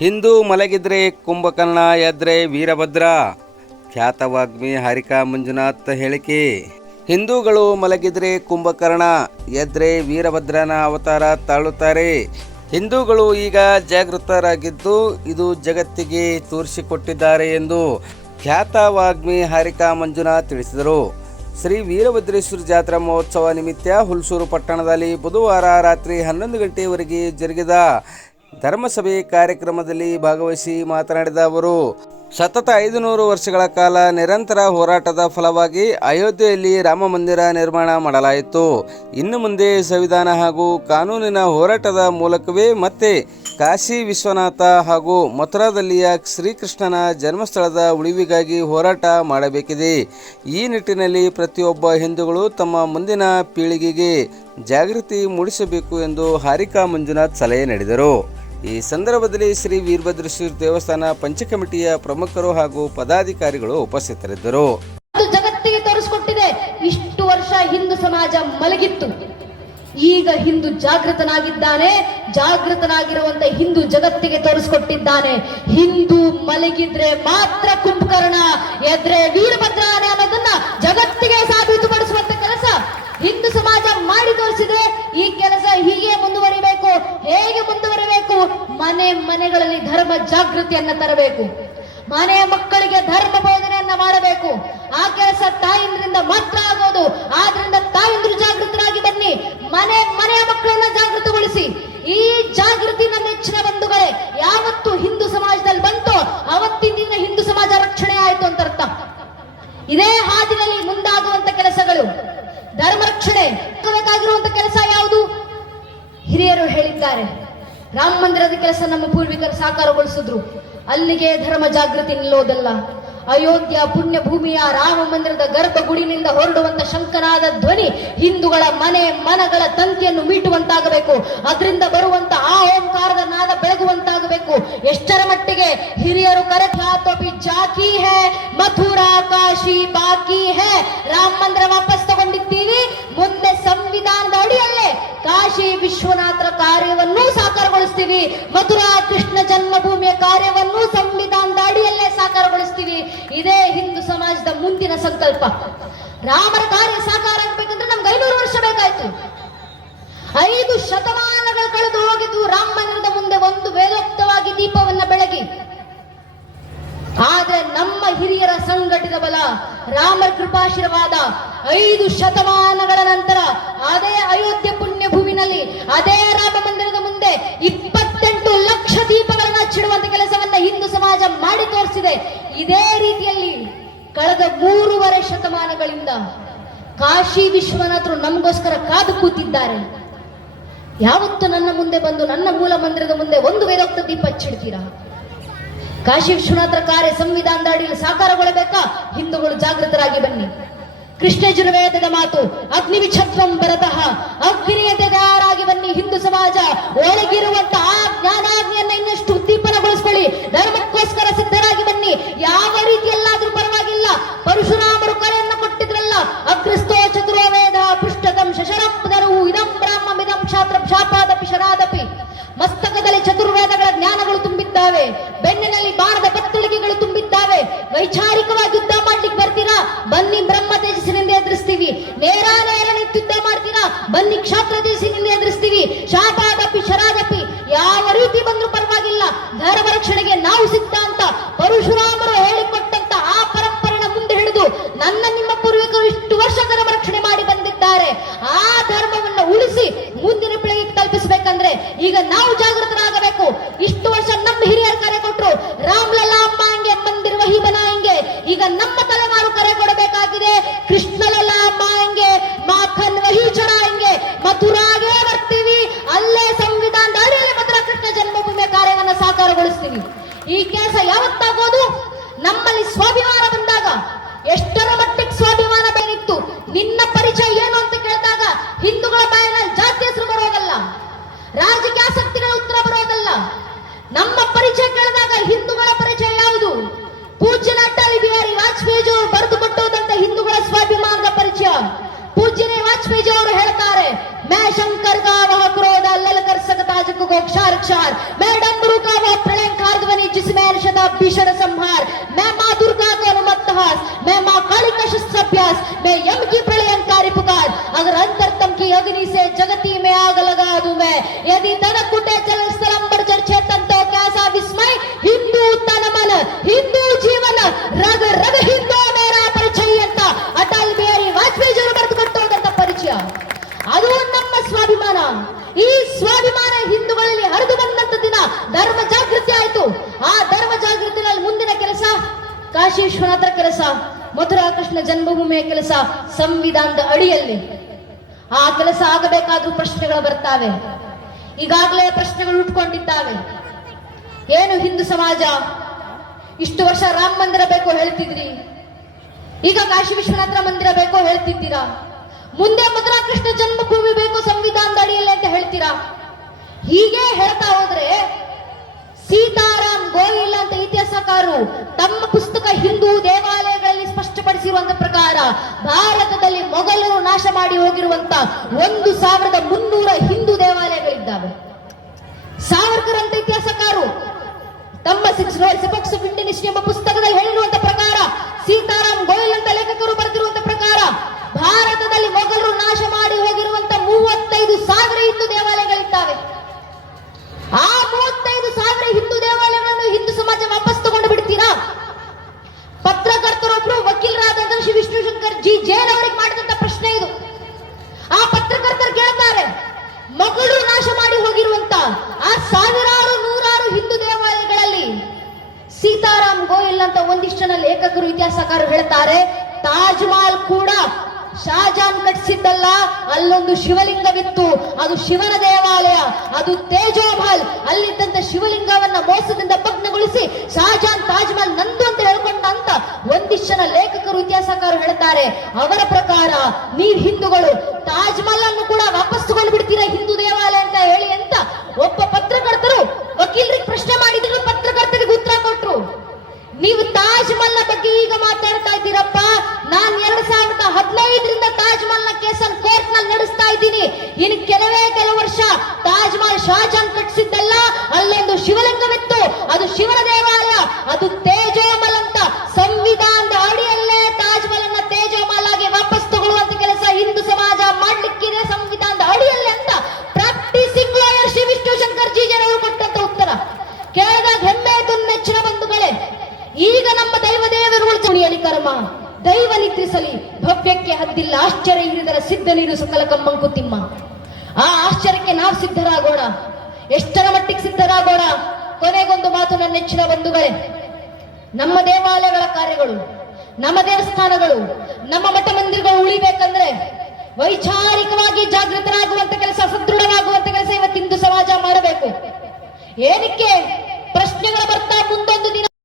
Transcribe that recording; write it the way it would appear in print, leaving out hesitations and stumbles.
ಹಿಂದೂ ಮಲಗಿದ್ರೆ ಕುಂಭಕರ್ಣ ಎದ್ರೆ ವೀರಭದ್ರ. ಖ್ಯಾತ ವಾಗ್ಮಿ ಹಾರಿಕಾ ಮಂಜುನಾಥ್ ಹೇಳಿಕೆ. ಹಿಂದೂಗಳು ಮಲಗಿದ್ರೆ ಕುಂಭಕರ್ಣ ಎದ್ರೆ ವೀರಭದ್ರನ ಅವತಾರ ತಾಳುತ್ತಾರೆ. ಹಿಂದೂಗಳು ಈಗ ಜಾಗೃತರಾಗಿದ್ದು ಇದು ಜಗತ್ತಿಗೆ ತೋರಿಸಿಕೊಟ್ಟಿದ್ದಾರೆ ಎಂದು ಖ್ಯಾತ ವಾಗ್ಮಿ ಹಾರಿಕಾ ಮಂಜುನಾಥ್ ತಿಳಿಸಿದರು. ಶ್ರೀ ವೀರಭದ್ರೇಶ್ವರ ಜಾತ್ರಾ ಮಹೋತ್ಸವ ನಿಮಿತ್ತ ಹುಲ್ಸೂರು ಪಟ್ಟಣದಲ್ಲಿ ಬುಧವಾರ ರಾತ್ರಿ 11 ಗಂಟೆಯವರೆಗೆ ಜರುಗಿದ ಧರ್ಮಸಭೆ ಕಾರ್ಯಕ್ರಮದಲ್ಲಿ ಭಾಗವಹಿಸಿ ಮಾತನಾಡಿದ ಅವರು, ಸತತ 500 ವರ್ಷಗಳ ಕಾಲ ನಿರಂತರ ಹೋರಾಟದ ಫಲವಾಗಿ ಅಯೋಧ್ಯೆಯಲ್ಲಿ ರಾಮ ಮಂದಿರ ನಿರ್ಮಾಣ ಮಾಡಲಾಯಿತು. ಇನ್ನು ಮುಂದೆ ಸಂವಿಧಾನ ಹಾಗೂ ಕಾನೂನಿನ ಹೋರಾಟದ ಮೂಲಕವೇ ಮತ್ತೆ ಕಾಶಿ ವಿಶ್ವನಾಥ ಹಾಗೂ ಮಥುರಾದಲ್ಲಿಯ ಶ್ರೀಕೃಷ್ಣನ ಜನ್ಮಸ್ಥಳದ ಉಳಿವಿಗಾಗಿ ಹೋರಾಟ ಮಾಡಬೇಕಿದೆ. ಈ ನಿಟ್ಟಿನಲ್ಲಿ ಪ್ರತಿಯೊಬ್ಬ ಹಿಂದೂಗಳು ತಮ್ಮ ಮುಂದಿನ ಪೀಳಿಗೆಗೆ ಜಾಗೃತಿ ಮೂಡಿಸಬೇಕು ಎಂದು ಹಾರಿಕಾ ಮಂಜುನಾಥ್ ಸಲಹೆ ನೀಡಿದರು. ಈ ಸಂದರ್ಭದಲ್ಲಿ ಶ್ರೀ ವೀರಭದ್ರೇಶ್ವರ ದೇವಸ್ಥಾನ ಪಂಚ ಕಮಿಟಿಯ ಪ್ರಮುಖರು ಹಾಗೂ ಪದಾಧಿಕಾರಿಗಳು ಉಪಸ್ಥಿತರಿದ್ದರು. ಜಗತ್ತಿಗೆ ತೋರಿಸಿಕೊಟ್ಟಿದೆ. ಇಷ್ಟು ವರ್ಷ ಹಿಂದೂ ಸಮಾಜ ಮಲಗಿತ್ತು, ಈಗ ಹಿಂದೂ ಜಾಗೃತನಾಗಿದ್ದಾನೆ. ಜಾಗೃತನಾಗಿರುವಂತ ಹಿಂದೂ ಜಗತ್ತಿಗೆ ತೋರಿಸಿಕೊಟ್ಟಿದ್ದಾನೆ. ಹಿಂದೂ ಮಲಗಿದ್ರೆ ಮಾತ್ರ ಕುಂಭಕರ್ಣ ಎದ್ರೆ ವೀರಭದ್ರನೇ ಅನ್ನೋದನ್ನ ಜಗತ್ತಿಗೆ ಸಾಬೀತುಪಡಿಸುವಂತ ಕೆಲಸ ಹಿಂದೂ ಸಮಾಜ ಮಾಡಿ ತೋರಿಸಿದೆ. ಈ ಕೆಲಸ ಹೀಗೆ ಮುಂದುವರಿಬೇಕು. ಹೇಗೆ ಮುಂದುವರಿಬೇಕು? ಮನೆಗಳಲ್ಲಿ ಧರ್ಮ ಜಾಗೃತಿಯನ್ನ ತರಬೇಕು. ಮನೆಯ ಮಕ್ಕಳಿಗೆ ಧರ್ಮ ಬೋಧನೆಯನ್ನ ಮಾಡಬೇಕು. ಆ ಕೆಲಸ ತಾಯಿಂದ್ರಿಂದ ಮಾತ್ರ ಆಗೋದು. ಆದ್ರಿಂದ ತಾಯಿಂದ್ರು ಜಾಗೃತರಾಗಿ ಬನ್ನಿ. ಮನೆಯ ಮಕ್ಕಳನ್ನ ಜಾಗೃತಗೊಳಿಸಿ. ಈ ಜಾಗೃತಿ ನನ್ನ ನೆಚ್ಚಿನ ಬಂಧುಗಳೇ, ಯಾವತ್ತು ಹಿಂದೂ ಸಮಾಜದಲ್ಲಿ ಬಂತೋ ಅವತ್ತಿನ ಹಿಂದೂ ಸಮಾಜ ರಕ್ಷಣೆ ಆಯಿತು ಅಂತ ಅರ್ಥ. ಇದೇ ಹಾದಿನಲ್ಲಿ ಮುಂದಾಗುವಂತ ಕೆಲಸಗಳು ಧರ್ಮ ರಕ್ಷಣೆ ಬೇಕಾಗಿರುವಂತ ಕೆಲಸ ಯಾವುದು? ಹಿರಿಯರು ಹೇಳಿದ್ದಾರೆ, ರಾಮ ಮಂದಿರದ ಕೆಲಸ ನಮ್ಮ ಪೂರ್ವಿಕರು ಸಾಕಾರಗೊಳಿಸಿದ್ರು. ಅಲ್ಲಿಗೆ ಧರ್ಮ ಜಾಗೃತಿ ನಿಲ್ಲೋದಲ್ಲ. ಅಯೋಧ್ಯ ಪುಣ್ಯ ಭೂಮಿಯ ರಾಮ ಮಂದಿರದ ಗರ್ಭಗುಡಿನಿಂದ ಹೊರಡುವಂತ ಶಂಕನಾದ ಧ್ವನಿ ಹಿಂದೂಗಳ ಮನಗಳ ತಂತಿಯನ್ನು ಮೀಟುವಂತಾಗಬೇಕು. ಅದರಿಂದ ಬರುವಂತ ಆ ಓಂಕಾರದ ನಾದ ಬೆಳಗುವಂತಾಗಬೇಕು. ಎಷ್ಟರ ಮಟ್ಟಿಗೆ ಹಿರಿಯರು ಕರೆತೋಪಿ ಜಾಕಿ ಹೇ ಮಥುರಾ ಕಾಶಿ ಬಾಕಿ ಹೇ. ರಾಮ ಮಂದಿರ ವಾಪಸ್ ತಗೊಂಡಿದ್ದೀವಿ. ಮುಂದೆ ಸಂವಿಧಾನದ ಅಡಿಯಲ್ಲೇ ಕಾಶಿ ವಿಶ್ವನಾಥರ ಕಾರ್ಯವನ್ನು ಸಾಕಾರಗೊಳಿಸ್ತೀವಿ. ಮಥುರಾ ಕೃಷ್ಣ ಜನ್ಮಭೂಮಿಯ ಕಾರ್ಯವನ್ನು ಸಂವಿಧಾನದ ಅಡಿಯಲ್ಲೇ ಸಾಕಾರಗೊಳಿಸ್ತೀವಿ. ಇದೇ ಹಿಂದೂ ಸಮಾಜದ ಮುಂದಿನ ಸಂಕಲ್ಪ. ರಾಮರ ಕಾರ್ಯ ಸಾಕಾರ ಆಗಬೇಕಂದ್ರೆ ನಮ್ಗೆ 500 ವರ್ಷ ಬೇಕಾಯ್ತು. 5 ಶತಮಾನಗಳು ಕಳೆದು ಹೋಗಿದ್ವು ರಾಮ ಮಂದಿರದ ಮುಂದೆ ಒಂದು ವೇದೋಕ್ತವಾಗಿ ದೀಪವನ್ನ ಬೆಳಗಿ. ಆದ್ರೆ ನಮ್ಮ ಹಿರಿಯರ ಸಂಘಟಿತ ಬಲ, ರಾಮರ ಕೃಪಾಶೀರ್ವಾದ 5 ಶತಮಾನಗಳ ನಂತರ ಅದೇ ಅಯೋಧ್ಯೆ ಪುಣ್ಯ ಭೂಮಿನಲ್ಲಿ ಅದೇ ರಾಮ ಮಂದಿರದ ಮುಂದೆ 28 ಲಕ್ಷ ದೀಪಗಳನ್ನ ಹಚ್ಚಿಡುವಂತ ಕೆಲಸವನ್ನ ಹಿಂದೂ ಸಮಾಜ ಮಾಡಿ ತೋರಿಸಿದೆ. ಇದೇ ರೀತಿಯಲ್ಲಿ ಕಳೆದ 3.5 ಶತಮಾನಗಳಿಂದ ಕಾಶಿ ವಿಶ್ವನಾಥರು ನಮಗೋಸ್ಕರ ಕಾದು ಕೂತಿದ್ದಾರೆ. ಯಾವತ್ತು ನನ್ನ ಮುಂದೆ ಬಂದು ನನ್ನ ಮೂಲ ಮಂದಿರದ ಮುಂದೆ ಒಂದು ವೇದೋಕ್ತ ದೀಪ ಹಚ್ಚಿಡ್ತೀರಾ? ಕಾಶಿ ವಿಶ್ವನಾಥರ ಕಾರ್ಯ ಸಂವಿಧಾನದ ಅಡಿಯಲ್ಲಿ ಸಾಕಾರಗೊಳ್ಳಬೇಕಾ? ಹಿಂದೂಗಳು ಜಾಗೃತರಾಗಿ ಬನ್ನಿ. ಕೃಷ್ಣ ಯಜುರ್ವೇದದ ಮಾತು ಅಗ್ನಿ ವಿಚ್ಛತ್ವಂ ಬರತಃ. ಅಗ್ನಿಯಂತೆ ತಯಾರಾಗಿ ಬನ್ನಿ. ಹಿಂದೂ ಸಮಾಜ ಒಳಗಿರುವಂತ ಆ ಜ್ಞಾನಾಗ್ನಿಯನ್ನ ಇನ್ನಷ್ಟು ಉದ್ದೀಪನಗೊಳಿಸಿಕೊಳ್ಳಿ. ಧರ್ಮಕ್ಕೋಸ್ಕರ ಸಿದ್ಧರಾಗಿ ಬನ್ನಿ. ಯಾವ ರೀತಿಯಲ್ಲಾದ್ರೂ ಪರವಾಗಿಲ್ಲ. ಪರಶುರಾಮರು ಕರೆಯನ್ನ ಕೊಟ್ಟಿದ್ರಲ್ಲ, ಅಗ್ರಸ್ತೋ ಚತುರೋ ವೇದ ಪೃಷ್ಠತಂ ಶಶರಂ ಧರು ಇದಂ ಬ್ರಾಹ್ಮಮಿದಂ ಶಾಸ್ತ್ರಂ ಶಾಪಾದಪಿ ಶರಾದಪಿ. ಮಸ್ತಕದಲ್ಲಿ ಚತುರ್ವೇದಗಳ ಜ್ಞಾನಗಳು ತುಂಬಿದ್ದಾವೆ. ಬೆನ್ನಿನಲ್ಲಿ ಬಾಣದ ಬತ್ತಳಿಗೆಗಳು ತುಂಬಿದ್ದಾವೆ. ವೈಚಾರಿಕವಾಗಿ ಯುದ್ಧ ಮಾಡ್ಲಿಕ್ಕೆ ಬರ್ತೀರಾ? ಬನ್ನಿ, ಬ್ರಹ್ಮ ತೇಜಸ್ಸಿನಿಂದ ಎದುರಿಸ್ತೀವಿ. ನೇರ ನಿಂತು ಯುದ್ಧ ಮಾಡ್ತೀರಾ? ಬನ್ನಿ, ಕ್ಷಾತ್ರ ತೇಜಸ್ಸಿನಿಂದ ಎದುರಿಸ್ತೀವಿ. ಶಾಪಾದಪಿ ಶರಾದಪಿ. ಯಾವ ರೀತಿ ಬಂದ್ರೂ ಪರವಾಗಿಲ್ಲ. ಧರ್ಮ ರಕ್ಷಣೆಗೆ ನಾವು ಸಿದ್ಧ ಅಂತ ಪರಶುರಾಮರು ಹೇಳಿಕೊಟ್ಟಂತ ಆ ಪರಂಪರೆನ ಮುಂದೆ ಹಿಡಿದು ನಿಮ್ಮ ಪೂರ್ವಿಕರು ಇಷ್ಟು ವರ್ಷ ಧರ್ಮ ರಕ್ಷಣೆ ಮಾಡಿ ಬಂದಿದ್ದಾರೆ. ಆ ಧರ್ಮವನ್ನು ಉಳಿಸಿ ಮುಂದಿನ ಪೀಳಿಗೆಗೆ ತಲುಪಿಸಬೇಕಂದ್ರೆ ಈಗ ನಾವು ಜಾಗೃತರಾಗಬೇಕು. ಇಷ್ಟು ವರ್ಷ ನಮ್ಮ ಹಿರಿಯರು ಕರೆ ಕೊಟ್ಟರು, ರಾಮ್ಲಲ್ಲಾ ಅಮ್ಮ ಹಂಗೆ ಮಂದಿರ ವಹಿ ಬನಾಯಂಗೆ. ಈಗ ನಮ್ಮ ತಲೆಮಾರು ಕರೆ ಕೊಡಬೇಕಾಗಿದೆ, ಕೃಷ್ಣಲಲ್ಲಾ ಅಮ್ಮ ಹಂಗೆ ಮಾಖನ್ ವಹಿ ಚಢಾಯಂಗೆ. ಮಥುರಾಗೆ ಬರ್ತೀವಿ, ಅಲ್ಲೇ ಸಂವಿಧಾನದ ಅಡಿಯಲ್ಲಿ ಮಥುರಾ ಕೃಷ್ಣ ಜನ್ಮಭೂಮಿಯ ಕಾರ್ಯವನ್ನು ಸಾಕಾರಗೊಳಿಸ್ತೀವಿ. ಈ ಕೆಲಸ ಯಾವತ್ತಾಗೋದು? ನಮ್ಮಲ್ಲಿ ಸ್ವಾಭಿಮಾನ ಬಂದಾಗ. ಎಷ್ಟರ ಮಟ್ಟಿಗೆ ಸ್ವಾಭಿಮಾನ ಬೇರಿತ್ತು? ನಿನ್ನ ಪರಿಚಯ ಏನು ಅಂತ ಕೇಳಿದಾಗ ಹಿಂದೂಗಳ ಬಾಯಲ್ಲಿ ಜಾತಿ ಹೆಸರು ಬರೋದಲ್ಲ, ರಾಜಕೀಯ ಆಸಕ್ತಿಗಳ ಉತ್ತರ ಬರೋದಲ್ಲ. ನಮ್ಮ ಪರಿಚಯ ಕೇಳಿದಾಗ ಹಿಂದೂಗಳ ಪರಿಚಯ ಯಾವುದು? ಪೂಜ್ಯನ ಅಟಲ್ ಬಿಹಾರಿ ವಾಜಪೇಯಿ ಅವರು ಬರೆದುಕೊಟ್ಟುದಂತ ಹಿಂದೂಗಳ ಸ್ವಾಭಿಮಾನದ ಪರಿಚಯ. ಪೂಜ್ಯನೇ ವಾಜಪೇಯಿ ಅವರು ಹೇಳ್ತಾರೆ, ಮೈ ಶಂಕರ್ ಕಾ ವಹ ಕ್ರೋಧ ಲಲಕರ್ ಸಕತಾ ಜಗ್ ಗೋ ಕ್ಷಾರ್ ಕ್ಷಾರ್, ಮೈ ಡಮರು ಕಾ ವಹ ಪ್ರಳಯಂಕಾರ ಕಾಶಿ ವಿಶ್ವನಾಥರ ಕೆಲಸ, ಮಥುರಾ ಕೃಷ್ಣ ಜನ್ಮಭೂಮಿಯ ಕೆಲಸ ಸಂವಿಧಾನದ ಅಡಿಯಲ್ಲಿ. ಆ ಕೆಲಸ ಆಗಬೇಕಾದ್ರೂ ಪ್ರಶ್ನೆಗಳು ಬರ್ತಾವೆ. ಈಗಾಗಲೇ ಪ್ರಶ್ನೆಗಳು ಉಟ್ಕೊಂಡಿದ್ದಾವೆ. ಏನು ಹಿಂದೂ ಸಮಾಜ ಇಷ್ಟು ವರ್ಷ ರಾಮ ಮಂದಿರ ಬೇಕು ಹೇಳ್ತಿದ್ರಿ, ಈಗ ಕಾಶಿ ವಿಶ್ವನಾಥರ ಮಂದಿರ ಬೇಕು ಹೇಳ್ತಿದ್ದೀರಾ, ಮುಂದೆ ಮಥುರಾ ಕೃಷ್ಣ ಜನ್ಮಭೂಮಿ ಬೇಕು ಸಂವಿಧಾನದ ಅಡಿಯಲ್ಲಿ ಅಂತ ಹೇಳ್ತೀರಾ. ಹೀಗೆ ಹೇಳ್ತಾ ಹೋದ್ರೆ ಸೀತಾರಾಮ್ ಗೋಯಿಲ್ ಅಂತ ಇತಿಹಾಸಕಾರರು ತಮ್ಮ ಪುಸ್ತಕ ಹಿಂದೂ ದೇವಾಲಯಗಳಲ್ಲಿ ಸ್ಪಷ್ಟಪಡಿಸಿರುವಂತ ಪ್ರಕಾರ ಭಾರತದಲ್ಲಿ ಮೊಘಲರು ನಾಶ ಮಾಡಿ ಹೋಗಿರುವಂತ 1300 ಹಿಂದೂ ದೇವಾಲಯಗಳಿದ್ದಾವೆ. ಸಾವರ್ಕರ್ ಅಂತ ಇತಿಹಾಸಕಾರರು ತಮ್ಮ 6 Epochs of Indian History ಎಂಬ ಪುಸ್ತಕದಲ್ಲಿ ಹೇಳಿರುವಂತ ಪ್ರಕಾರ, ಸೀತಾರಾಮ್ ಗೋಯಲ್ ಅಂತ ಲೇಖಕರು ಬರೆದಿರುವಂತ ಪ್ರಕಾರ ಭಾರತದಲ್ಲಿ ಮೊಘಲರು ನಾಶ ಮಾಡಿ ಹೋಗಿರುವಂತ 35,000 ಹಿಂದೂ ದೇವಾಲಯಗಳಿದ್ದಾವೆ. ಆ 35,000 ಹಿಂದೂ ದೇವಾಲಯಗಳನ್ನು ಹಿಂದೂ ಸಮಾಜ ವಾಪಸ್ ತಗೊಂಡು ಬಿಡ್ತೀರಾ? ಪತ್ರಕರ್ತರೊಬ್ರು ವಕೀಲರಾದಂತ ಶ್ರೀ ವಿಷ್ಣುಶಂಕರ್ ಜಿ ಜೈನ್ ಅವರಿಗೆ ಮಾಡಿದಂತ ಪ್ರಶ್ನೆ ಇದು. ಆ ಪತ್ರಕರ್ತರು ಕೇಳ್ತಾರೆ, ಮೊಘಲರು ನಾಶ ಮಾಡಿ ಹೋಗಿರುವಂತ ಆ ಸಾವಿರಾರು ನೂರಾರು ಹಿಂದೂ ದೇವಾಲಯಗಳಲ್ಲಿ ಸೀತಾರಾಮ್ ಗೋಯಲ್ ಅಂತ ಒಂದಿಷ್ಟು ಜನ ಲೇಖಕರು ಇತಿಹಾಸಕಾರರು ಹೇಳ್ತಾರೆ, ತಾಜ್ ಮಹಲ್ ಕೂಡ ಶಾಜಾನ್ ಕಟ್ಟಿಸಿದ್ದಲ್ಲ, ಅಲ್ಲೊಂದು ಶಿವಲಿಂಗವಿತ್ತು, ಅದು ಶಿವನ ದೇವಾಲಯ, ಅದು ತೇಜೋ ಮಹಲ್. ಅಲ್ಲಿದ್ದಂತ ಶಿವಲಿಂಗವನ್ನ ಮೋಸದಿಂದ ಭಗ್ನಗೊಳಿಸಿ ಶಾಜಾನ್ ತಾಜ್ ಮಹಲ್ ನಂದು ಅಂತ ಹೇಳ್ಕೊಂಡ ಅಂತ ಒಂದಿಷ್ಟು ಜನ ಲೇಖಕರು ಇತಿಹಾಸಕಾರರು ಹೇಳ್ತಾರೆ. ಅವರ ಪ್ರಕಾರ ನೀವ್ ಹಿಂದೂಗಳು ತಾಜ್ ಮಹಲ್ ಅನ್ನು ಕೂಡ ವಾಪಸ್ ತಗೊಂಡು ಬಿಡ್ತೀರಾ ಹಿಂದೂ ದೇವಾಲಯ ಅಂತ ಹೇಳಿ ಅಂತ ಒಬ್ಬ ಪತ್ರಕರ್ತರು ವಕೀಲರಿಗೆ ಪ್ರಶ್ನೆ ಮಾಡಿದ್ರು. ಪತ್ರಕರ್ತರಿಗೆ ಉತ್ತರ ಕೊಟ್ರು, ನೀವು ತಾಜ್ ಮಹಲ್ ಬಗ್ಗೆ ಈಗ ಮಾತಾಡ್ತಾ ಇದ್ದೀರಪ್ಪ, ನಾನ್ 2015ರಿಂದ ತಾಜ್ ಮಹಲ್ ಕೇಸನ್ನು ಕೋರ್ಟ್ ನಲ್ಲಿ ನಡೆಸ್ತಾ ಇದ್ದೀನಿ. ಇನ್ನು ಕೆಲವು ವರ್ಷ ತಾಜ್ ಮಹಲ್ ಶಾಜಾನ್ ಕಟ್ಟಿಸಿದ್ದಲ್ಲ, ಅಲ್ಲೊಂದು ಶಿವಲಿಂಗವಿತ್ತು, ಅದು ಶಿವನ ದೇವಾಲಯ, ಅದು ತೇಜೋಮಲ್ ಅಂತ ಸಂವಿಧಾನದ ಅಡಿಯಲ್ಲೇ ತಾಜ್ ಮಹಲ್ ಅನ್ನ ತೇಜೋಮಲ್ ಆಗಿ ವಾಪಸ್ ತಗೊಳ್ಳುವಂತ ಕೆಲಸ ಹಿಂದೂ ಸಮಾಜ ಮಾಡ್ಲಿಕ್ಕಿದೆ ಸಂವಿಧಾನದ ಅಡಿಯಲ್ಲೇ ಅಂತ ಪ್ರಾಕ್ಟೀಸಿಂಗ್ ಲಾಯರ್ ಶ್ರೀ ವಿಷ್ಣುಶಂಕರ್ ಜಿ ಜೈನ್ ಅವರು ಕೊಟ್ಟಂತ ಉತ್ತರ ಕೇಳಿದಾಗ ಹೆಮ್ಮೆ ಮೆಚ್ಚಿನ ಬಂಧುಗಳೇ, ಈಗ ನಮ್ಮ ದೇವರುಗಳು ಚುಣಿಯಲಿ ಕರ್ಮ ದೈವ ನಿದ್ರಿಸಲಿ, ಭವ್ಯಕ್ಕೆ ಹದ್ದಿಲ್ಲ ಆಶ್ಚರ್ಯ ಹಿಡಿದರ ಸಿದ್ಧ ನೀರು ಸಕಲ ಕಮ್ಮಂಕುತಿಮ್ಮ. ಆ ಆಶ್ಚರ್ಯಕ್ಕೆ ನಾವು ಸಿದ್ಧರಾಗೋಣ. ಎಷ್ಟರ ಮಟ್ಟಿಗೆ ಸಿದ್ಧರಾಗೋಣ? ಕೊನೆಗೊಂದು ಮಾತು ನನ್ನ ನೆಚ್ಚಿನ ಬಂಧುಗಳೇ, ನಮ್ಮ ದೇವಾಲಯಗಳ ಕಾರ್ಯಗಳು, ನಮ್ಮ ದೇವಸ್ಥಾನಗಳು, ನಮ್ಮ ಮಠ ಮಂದಿರಗಳು ಉಳಿಬೇಕಂದ್ರೆ ವೈಚಾರಿಕವಾಗಿ ಜಾಗೃತರಾಗುವಂತ ಕೆಲಸ, ಸದೃಢವಾಗುವಂತ ಕೆಲಸ ಇವತ್ತು ಹಿಂದೂ ಸಮಾಜ ಮಾಡಬೇಕು. ಏನಕ್ಕೆ ಪ್ರಶ್ನೆಗಳು ಬರ್ತಾ ಮುಂದೊಂದು ದಿನ